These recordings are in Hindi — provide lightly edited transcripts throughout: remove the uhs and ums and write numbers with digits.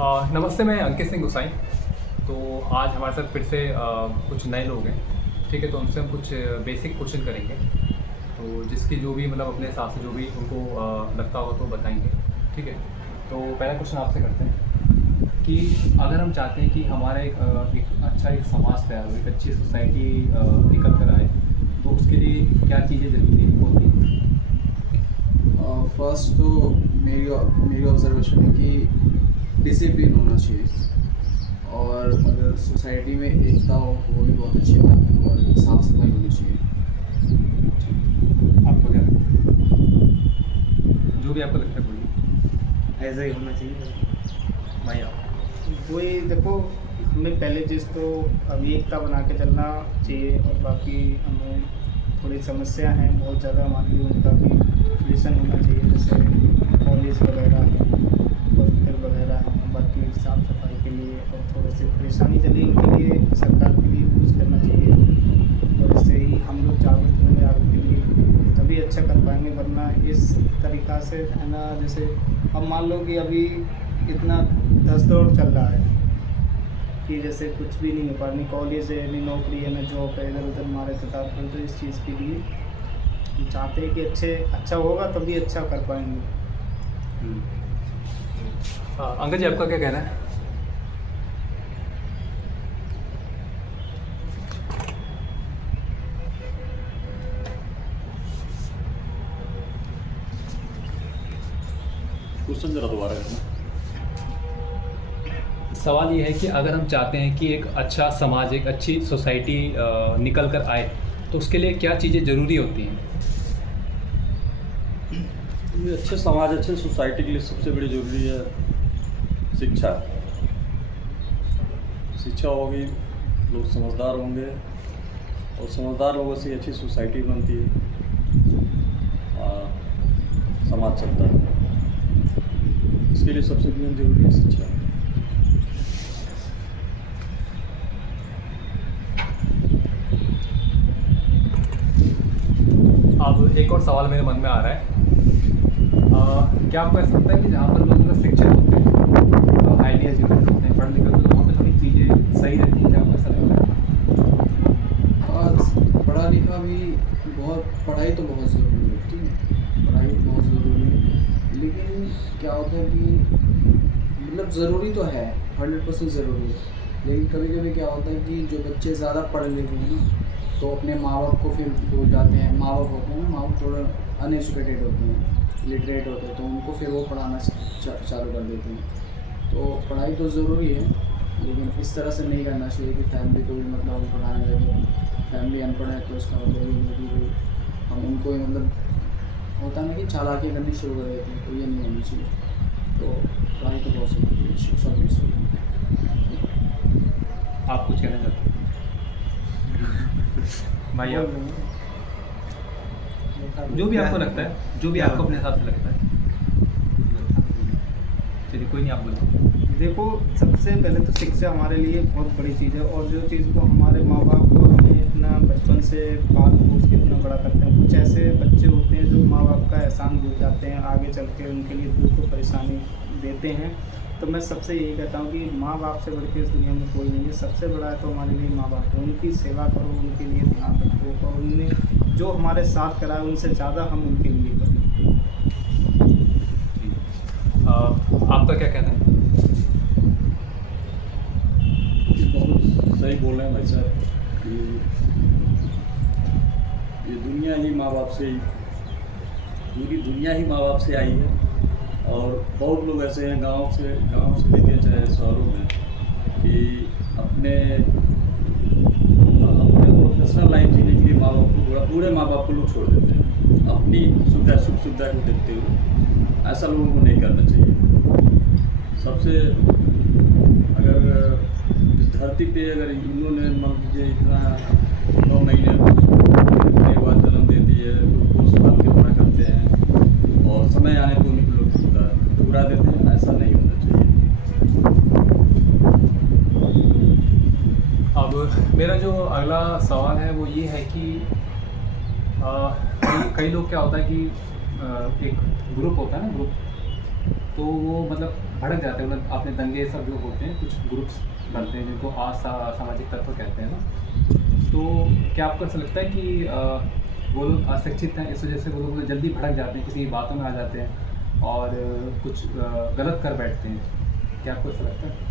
नमस्ते, मैं अंकित सिंह गुसाई। तो आज हमारे साथ फिर से कुछ नए लोग हैं। ठीक है, तो उनसे हम कुछ बेसिक क्वेश्चन करेंगे, तो जिसकी जो भी मतलब अपने हिसाब से जो भी उनको लगता होगा तो बताएंगे। ठीक है, तो पहला क्वेश्चन आपसे करते हैं कि अगर हम चाहते हैं कि हमारा एक अच्छा एक समाज तैयार हो, एक अच्छी सोसाइटी निकल कर आए, तो उसके लिए क्या चीज़ें ज़रूरी होती हैं? फर्स्ट तो मेरी ऑब्जर्वेशन है कि डिसिप्लिन होना चाहिए, और अगर सोसाइटी में एकता हो वो भी बहुत अच्छी बात है, और साफ सफाई होनी चाहिए। आपको क्या लगता है? जो भी आपको लगता है बोलिए। ऐसा ही होना चाहिए। भाई आप। वही देखो, हमें पहले चीज़ तो अभी एकता बना के चलना चाहिए, और बाकी हमें थोड़ी समस्या हैं बहुत ज़्यादा, हमारे लिए उनका भी सोल्यूशन होना चाहिए। जैसे कॉलेज वगैरह हैं, हॉस्पिटल वगैरह हैं, बाकी साफ़ सफाई के लिए और थोड़ी सी परेशानी चली उनके लिए सरकार के लिए कुछ करना चाहिए। और इससे ही हम लोग जागरूक होंगे आगे के लिए, तभी अच्छा कर पाएंगे। वरना इस तरीक़ा से है ना, जैसे अब मान लो कि अभी इतना धस दौड़ चल रहा है कि जैसे कुछ भी नहीं हो पा रहा, नहीं कॉलेज है, नहीं नौकरी है, ना जॉब है, इधर उधर मारे कतार पर। तो इस चीज़ के लिए हम चाहते हैं कि अच्छा होगा तभी अच्छा कर पाएंगे। अंकल जी, आपका क्या कहना है? क्वेश्चन जरा दोबारा करना। सवाल ये है कि अगर हम चाहते हैं कि एक अच्छा समाज, एक अच्छी सोसाइटी निकल कर आए, तो उसके लिए क्या चीज़ें ज़रूरी होती हैं? ये अच्छे समाज, अच्छे सोसाइटी के लिए सबसे बड़ी ज़रूरी है शिक्षा। शिक्षा होगी, लोग समझदार होंगे, और समझदार लोगों से अच्छी सोसाइटी बनती है, समाज चलता है। इसके लिए सबसे मेन जरूरी है शिक्षा। अब एक और सवाल मेरे मन में आ रहा है। क्या आपको ऐसा लगता है कि जहाँ पर लोग मतलब शिक्षित होते हैं, हाईली एजुकेटेड होते हैं, पढ़े लिखे होते हैं, तो वहाँ पर थोड़ी चीज़ें सही रहती हैं? क्या आपको ऐसा लगता है? और पढ़ा लिखा भी पढ़ाई तो बहुत ज़रूरी है, ठीक है, पढ़ाई बहुत ज़रूरी है, लेकिन क्या होता है कि मतलब ज़रूरी तो है, 100% ज़रूरी है, लेकिन कभी कभी क्या होता है कि जो बच्चे ज़्यादा पढ़े लिखे हैं ना, तो अपने माँ बाप को फिर भूल जाते हैं। माँ बाप होते हैं ना, माँ बाप थोड़ा अनएजुकेटेड होते हैं, लिटरेट होते हैं, तो उनको फिर वो पढ़ाना चालू कर देते हैं। तो पढ़ाई तो ज़रूरी है, लेकिन इस तरह से नहीं करना चाहिए कि फैमिली को भी मतलब हम पढ़ाने लगे। फैमिली अनपढ़ है तो इसका मतलब ये नहीं कि हम उनको ही मतलब होता ना कि चालाकी करनी शुरू कर देते हैं, तो ये नहीं होनी चाहिए। तो पढ़ाई तो बहुत ज़रूरी है, शिक्षा भी ज़रूरी है। आप कुछ कहना चाहते हैं? भाई आप। जो भी आपको लगता है, जो भी आपको अपने हिसाब से लगता है। चलिए, कोई नहीं, आप बोलो। देखो, सबसे पहले तो शिक्षा हमारे लिए बहुत बड़ी चीज़ है, और जो चीज़ को हमारे माँ बाप को हमें इतना बचपन से पाल पोस के इतना बड़ा करते हैं। कुछ ऐसे बच्चे होते हैं जो माँ बाप का एहसान भूल जाते हैं, आगे चल के उनके लिए दुख को परेशानी देते हैं। तो मैं सबसे यही कहता हूँ कि माँ बाप से बढ़ के इस दुनिया में कोई नहीं है। सबसे बड़ा है तो हमारे लिए माँ बाप है, उनकी सेवा करो, उनके लिए ध्यान रखो, और उनने जो हमारे साथ करा है उनसे ज़्यादा हम उनके लिए करें। आपका क्या कहना है? बहुत सही बोल रहे हैं भाई साहब कि ये दुनिया ही माँ बाप से ही, पूरी दुनिया ही माँ बाप से आई है। और बहुत लोग ऐसे हैं गांव से लेके चाहे शहरों में, कि अपने प्रोफेशनल लाइफ जीने के लिए माँ बाप को, पूरे माँ बाप को लोग छोड़ देते हैं अपनी सुख सुविधा को देखते हुए। ऐसा लोगों को नहीं करना चाहिए। सबसे अगर इस धरती पे अगर इन्होंने मान लीजिए इतना 9 महीने के बाद जन्म देती है, पोस्ट पाल के बड़ा करते हैं, और समय आने तो उन्हीं को लोग ठुकरा देते हैं। ऐसा नहीं होना चाहिए। अब मेरा जो अगला सवाल है वो ये है कि कई लोग क्या होता है कि एक ग्रुप होता है ना, ग्रुप, तो वो मतलब भड़क जाते हैं, मतलब आपने दंगे सब जो होते हैं कुछ ग्रुप्स बनते हैं जिनको सामाजिक तत्व कहते हैं ना, तो क्या आपको ऐसा लगता है कि वो लोग अशिक्षित हैं इस वजह से वो लोग जल्दी भड़क जाते हैं, किसी बातों में आ जाते हैं और कुछ गलत कर बैठते हैं, क्या आपको ऐसा लगता है?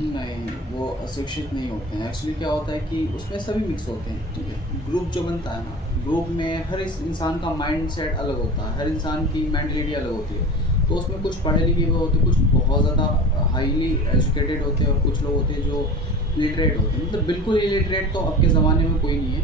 नहीं, वो अशिक्षित नहीं होते हैं। एक्चुअली क्या होता है कि उसमें सभी मिक्स होते हैं, ठीक है। ग्रुप जो बनता है ना, ग्रुप में हर इस इंसान का माइंड सेट अलग होता है, हर इंसान की मेंटलिटी अलग होती है। तो उसमें कुछ पढ़े लिखे हुए होते हैं, कुछ बहुत ज़्यादा हाईली एजुकेटेड होते हैं और कुछ लोग होते हैं जो लिटरेट होते हैं। मतलब बिल्कुल इलिटरेट तो अब के ज़माने में कोई नहीं है,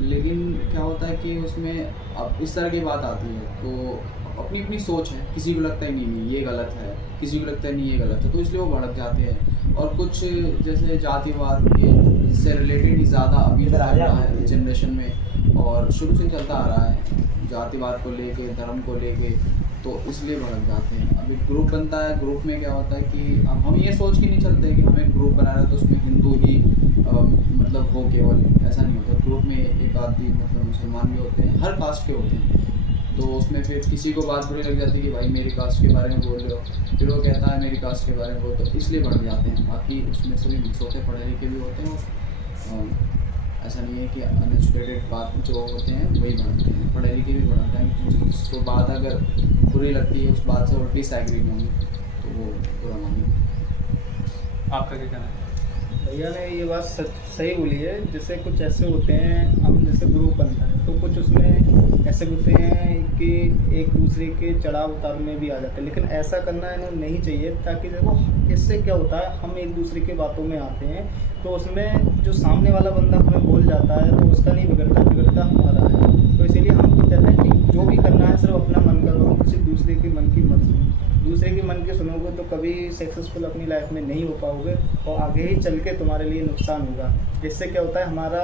लेकिन क्या होता है कि उसमें अब इस तरह की बात आती है तो अपनी अपनी सोच है, किसी को लगता है नहीं ये गलत है, किसी को लगता है नहीं ये गलत है, तो इसलिए वो भड़क जाते हैं। और कुछ जैसे जातिवाद के से रिलेटेड ही ज़्यादा अभी चल रहा है जनरेशन में, और शुरू से चलता आ रहा है जातिवाद को लेके, धर्म को लेके, तो इसलिए भड़क जाते हैं। अब एक ग्रुप बनता है, ग्रुप में क्या होता है कि अब हम ये सोच के नहीं चलते कि हमें ग्रुप बनाना है तो उसमें हिंदू ही मतलब हो केवल, ऐसा नहीं होता। ग्रुप में एक आदमी मतलब मुसलमान भी होते हैं, हर कास्ट के होते हैं, तो उसमें फिर किसी को बात बुरी लग जाती है कि भाई मेरी कास्ट के बारे में बोल रहे हो, फिर वो कहता है मेरी कास्ट के बारे में बोल, तो इसलिए बढ़ जाते हैं। बाकी उसमें सभी मिक्स होते हैं, पढ़े लिखे भी होते हैं और ऐसा नहीं है कि अनएजुकेटेड बात जो होते हैं वही बढ़ते हैं, पढ़े लिखे भी बढ़ते हैं। जिसको बात अगर बुरी लगती है उस बात से वो डिसएग्री होंगे तो वो बुरा मानेंगे। आपका क्या कहना है? भैया ने ये बात सही बोली है। जैसे कुछ ऐसे होते हैं, हम जैसे ग्रुप बनता है तो कुछ उसमें ऐसे होते हैं कि एक दूसरे के चढ़ाव उतार में भी आ जाते हैं, लेकिन ऐसा करना इन्हें नहीं चाहिए। ताकि देखो इससे क्या होता है, हम एक दूसरे की बातों में आते हैं तो उसमें जो सामने वाला बंदा हमें बोल जाता है तो उसका नहीं बिगड़ता हमारा है। तो इसीलिए हम तो कहते हैं कि जो भी करना है सिर्फ अपना मन करो, किसी दूसरे के मन की मत सुनो। दूसरे की मन की सुनोगे तो कभी सक्सेसफुल अपनी लाइफ में नहीं हो पाओगे और आगे ही चल के तुम्हारे लिए नुकसान होगा। इससे क्या होता है, हमारा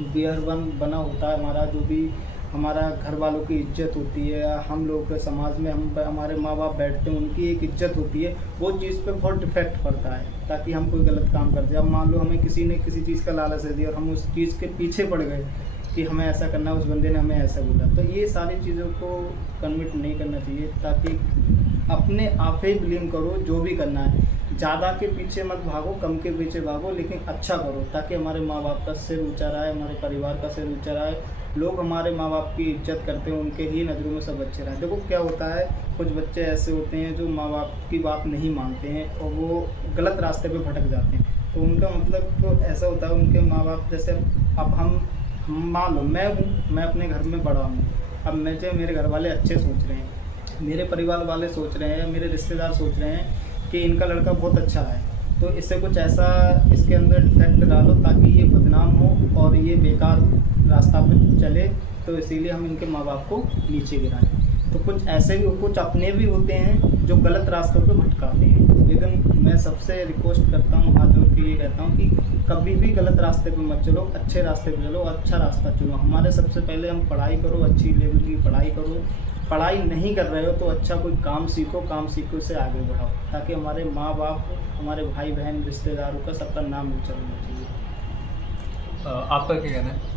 बिहेवियर बना होता है, हमारा जो भी हमारा घर वालों की इज्जत होती है, हम लोग के समाज में हम हमारे माँ बाप बैठते हैं उनकी एक इज्जत होती है, वो चीज़ पे बहुत डिफेक्ट पड़ता है। ताकि हम कोई गलत काम कर जाए, अब मान लो हमें किसी ने किसी चीज़ का लालच दे दिया और हम उस चीज़ के पीछे पड़ गए कि हमें ऐसा करना है, उस बंदे ने हमें ऐसा बोला, तो ये सारी चीज़ों को कन्विट नहीं करना चाहिए। ताकि अपने आप ही ब्लेम करो, जो भी करना है ज़्यादा के पीछे मत भागो, कम के पीछे भागो, लेकिन अच्छा करो ताकि हमारे माँ बाप का सिर ऊँचा रहे, हमारे परिवार का सिर ऊँचा रहे, लोग हमारे माँ बाप की इज्जत करते हैं, उनके ही नज़रों में सब अच्छे रहें। देखो क्या होता है, कुछ बच्चे ऐसे होते हैं जो माँ बाप की बात नहीं मानते हैं और वो गलत रास्ते पे भटक जाते हैं। तो उनका मतलब तो ऐसा होता है, उनके माँ बाप जैसे अब हम मान लो मैं हूँ, मैं अपने घर में बड़ा हूँ, अब मुझे मेरे घर वाले अच्छे सोच रहे हैं, मेरे परिवार वाले सोच रहे हैं, मेरे रिश्तेदार सोच रहे हैं कि इनका लड़का बहुत अच्छा है, तो इससे कुछ ऐसा इसके अंदर डिफेक्ट डालो ताकि ये बदनाम हो और ये बेकार रास्ता पे चले, तो इसीलिए हम इनके माँ बाप को नीचे गिराएं। तो कुछ ऐसे भी कुछ अपने भी होते हैं जो गलत रास्तों पे भटकाते हैं, लेकिन मैं सबसे रिक्वेस्ट करता हूँ, हाथ जोड़ के ये कहता हूँ कि कभी भी गलत रास्ते पे मत चलो, अच्छे रास्ते पे चलो, अच्छा रास्ता चुनो। हमारे सबसे पहले हम पढ़ाई करो, अच्छी लेवल की पढ़ाई करो, पढ़ाई नहीं कर रहे हो तो अच्छा कोई काम सीखो, काम सीखो से आगे बढ़ाओ ताकि हमारे माँ बाप, हमारे भाई बहन, रिश्तेदारों का सबका नाम ऊँचा होना चाहिए। आपका क्या कहना है?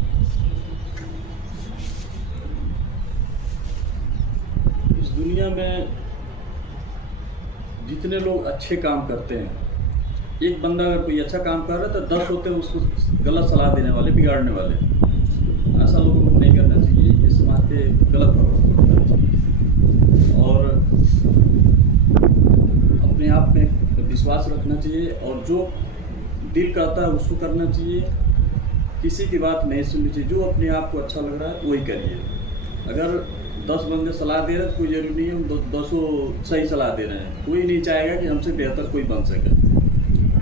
इस दुनिया में जितने लोग अच्छे काम करते हैं, एक बंदा अगर कोई अच्छा काम कर रहा है तो 10 होते हैं उसको गलत सलाह देने वाले, बिगाड़ने वाले। ऐसा लोगों को नहीं करना चाहिए, ये समाज पे गलत प्रभाव पड़ता है। और अपने आप में विश्वास रखना चाहिए और जो दिल करता है उसको करना चाहिए, किसी की बात नहीं सुननी चाहिए। जो अपने आप को अच्छा लग रहा है वही करिए। अगर 10 बंदे सलाह दे रहे हैं तो कोई ज़रूरी नहीं है हम 10 सही सलाह दे रहे हैं। कोई नहीं चाहेगा कि हमसे बेहतर कोई बन सके।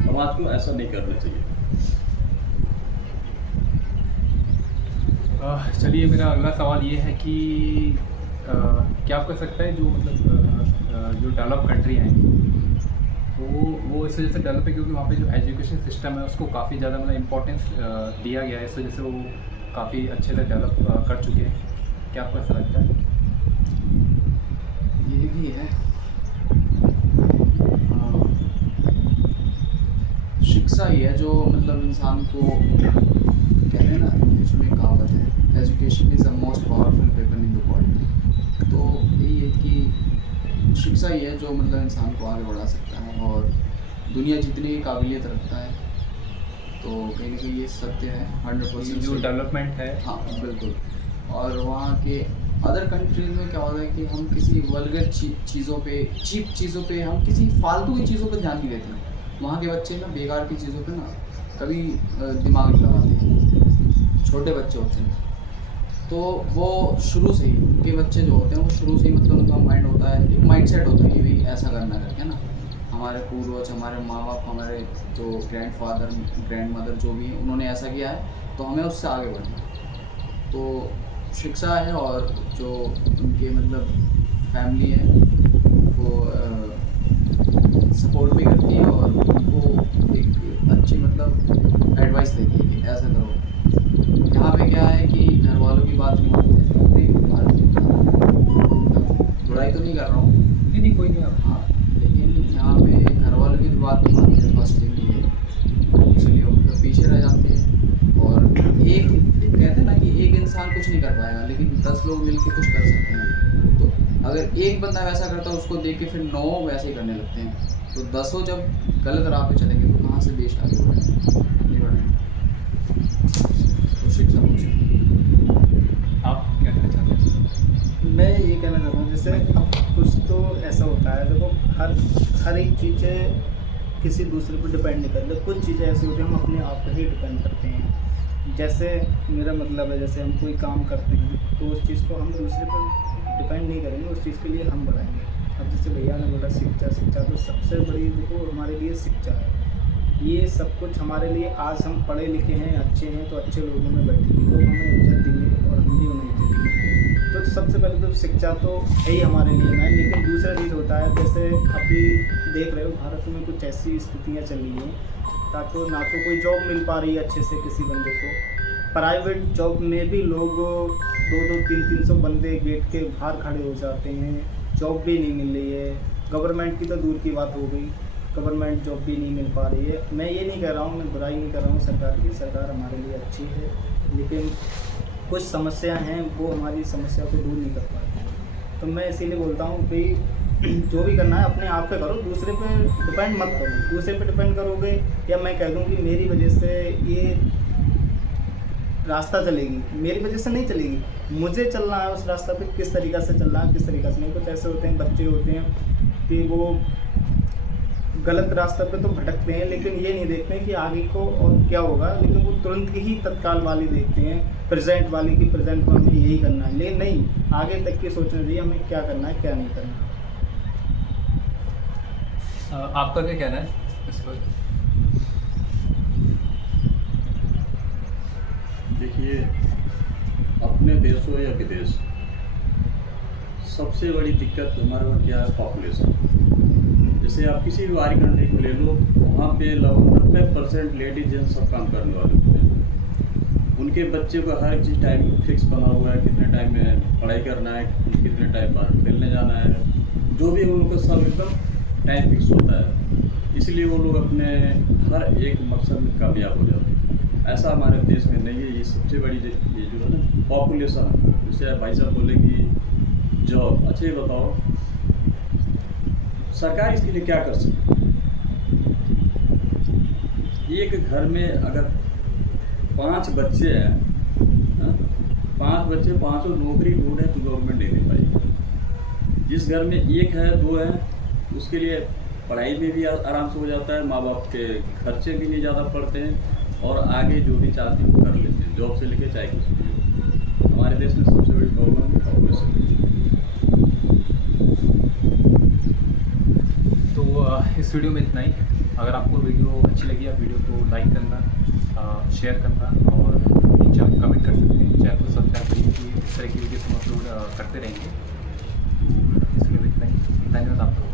समाज को ऐसा नहीं करना चाहिए। चलिए, मेरा अगला सवाल ये है कि क्या आप कह सकते हैं जो मतलब जो डेवलप कंट्री हैं वो इस वजह से डेवलप है क्योंकि वहाँ पे जो एजुकेशन सिस्टम है उसको काफ़ी ज़्यादा मतलब इम्पोर्टेंस दिया गया है, इस वजह से वो काफ़ी अच्छे से डेवलप कर चुके हैं। क्या आपको ऐसा लगता है? ये भी है, शिक्षा ही है जो मतलब इंसान को कहते हैं ना, इसमें कहावत है education is the most powerful weapon in the world. तो यही है कि शिक्षा ही है जो मतलब इंसान को आगे बढ़ा सकता है, और दुनिया जितनी भी काबिलियत रखता है तो कहीं ना कहीं ये सत्य है 100%। जो डेवलपमेंट है, हाँ बिल्कुल। और वहाँ के अदर कंट्रीज में क्या होता है कि हम किसी वल्गर चीप चीज़ों पे हम किसी फालतू की चीज़ों पे ध्यान नहीं देते हैं। वहाँ के बच्चे ना बेकार की चीज़ों पे ना कभी दिमाग नहीं लगाते हैं। छोटे बच्चे होते हैं तो वो शुरू से ही, उनके बच्चे जो होते हैं वो शुरू से ही मतलब उनका माइंड होता है, एक माइंड सेट होता है कि भाई ऐसा करना करके ना। हमारे पूर्वज, हमारे माँ बाप, हमारे जो ग्रैंडफादर ग्रैंड मदर जो भी हैं, उन्होंने ऐसा किया है तो हमें उससे आगे बढ़ना है। तो शिक्षा है, और जो उनके मतलब फैमिली है वो सपोर्ट भी करती है और उनको एक अच्छी मतलब एडवाइस देती है कि ऐसा करो। यहाँ पे क्या है कि घर वालों की बात नहीं मानते हैं, बुराई तो नहीं कर रहा हूँ, नहीं कोई नहीं। आप हाँ, लेकिन यहाँ पे घर वालों की तो बात नहीं मानते हैं। फर्स्ट थिंग ये है, इसलिए वो मतलब पीछे रह जाते हैं। और एक कहते हैं ना कि एक इंसान कुछ नहीं कर पाएगा, लेकिन 10 लोग मिलकर कुछ कर सकते हैं। तो अगर एक बंदा वैसा करता है उसको देख के फिर 9 वैसे ही करने लगते हैं, तो 10 जब गलत राह पे चलेंगे तो कहाँ से देश आगे बढ़ेगा, नहीं बढ़ेगा। तो शिक्षा कुछ आप क्या कहना चाहते हैं? मैं ये कहना चाहता हूँ, जैसे अब कुछ तो ऐसा होता है, देखो हर एक चीज़ें किसी दूसरे पर डिपेंड नहीं करती। कुछ चीज़ें ऐसी होती हैं हम अपने आप पर ही डिपेंड करते हैं। जैसे मेरा मतलब है, जैसे हम कोई काम करते हैं तो उस चीज़ को हम दूसरे पर डिपेंड नहीं करेंगे, उस चीज़ के लिए हम बढ़ाएंगे। अब जैसे भैया ने बोला शिक्षा तो सबसे बड़ी देखो हमारे लिए शिक्षा है। ये सब कुछ हमारे लिए, आज हम पढ़े लिखे हैं, अच्छे हैं, तो अच्छे लोगों में बैठेंगे, लोग हमें इज्जत देंगे और हम भी उन्हें इज्जत देंगे। तो सबसे पहले तो शिक्षा तो है ही हमारे लिए मैन। लेकिन दूसरा चीज़ होता है, जैसे अभी देख रहे हो भारत में कुछ ऐसी स्थितियाँ चल रही हैं ताकि ना तो कोई जॉब मिल पा रही है अच्छे से किसी बंदे को। प्राइवेट जॉब में भी लोग 2-2, 300 बंदे गेट के बाहर खड़े हो जाते हैं, जॉब भी नहीं मिल रही है। गवर्नमेंट की तो दूर की बात हो गई, गवर्नमेंट जॉब भी नहीं मिल पा रही है। मैं ये नहीं कह रहा हूँ, मैं बुराई नहीं कर रहा हूँ सरकार की, सरकार हमारे लिए अच्छी है, लेकिन कुछ समस्या हैं वो हमारी समस्या को दूर नहीं कर पाती। तो मैं इसीलिए बोलता हूँ भाई जो भी करना है अपने आप पे करो, दूसरे पे डिपेंड मत करो। दूसरे पे डिपेंड करोगे या मैं कह दूँ कि मेरी वजह से ये रास्ता चलेगी, मेरी वजह से नहीं चलेगी, मुझे चलना है उस रास्ता पे, किस तरीक़ा से चलना है किस तरीक़ा से नहीं। कुछ ऐसे होते हैं बच्चे होते हैं कि वो गलत रास्ते पे तो भटकते हैं, लेकिन ये नहीं देखते हैं कि आगे को और क्या होगा, लेकिन वो तुरंत ही तत्काल वाली देखते हैं, प्रेजेंट वाली की प्रेजेंट में हमें यही करना है। लेकिन नहीं, आगे तक की सोचना चाहिए हमें क्या करना है क्या नहीं करना। आपका क्या कहना है इस पर? देखिए, अपने देश हो या विदेश, सबसे बड़ी दिक्कत हमारे वहाँ क्या है, पॉपुलेशन। जैसे आप किसी भी बाहरी कंट्री को ले लो, वहाँ पे लगभग 90% लेडीज जेंट्स सब काम करने वाले होते हैं। उनके बच्चे को हर चीज़ टाइम फिक्स बना हुआ है, कितने टाइम में पढ़ाई करना है, कितने टाइम बाद खेलने जाना है, जो भी उनका सब एकदम टाइम फिक्स होता है। इसलिए वो लोग अपने हर एक मकसद में कामयाब हो जाते हैं। ऐसा हमारे देश में नहीं है। ये सबसे बड़ी ये जो है ना पॉपुलेशन, जैसे भाई साहब बोले कि जॉब, अच्छा ये बताओ सरकार इसके लिए क्या कर सकती है? एक घर में अगर 5 बच्चे हैं, 5 बच्चे 5 नौकरी ढूंढे तो गवर्नमेंट नहीं दे पाएगी। जिस घर में 1 है 2 है, उसके लिए पढ़ाई में भी आराम से हो जाता है, माँ बाप के खर्चे भी नहीं ज़्यादा पड़ते हैं, और आगे जो भी चाहते हैं वो कर लेते हैं, जॉब से लेके चाहे कुछ भी। हमारे देश में सबसे बड़ी प्रॉब्लम है पॉपुलेशन। तो इस वीडियो में इतना ही। अगर आपको वीडियो अच्छी लगी, आप वीडियो को लाइक करना, शेयर करना और नीचे आप कमेंट कर सकते हैं। चैनल को सब्सक्राइब करिए कि इस तरह की वीडियो हम अपलोड करते रहेंगे। तो इस वीडियो में इतना ही। धन्यवाद आपका।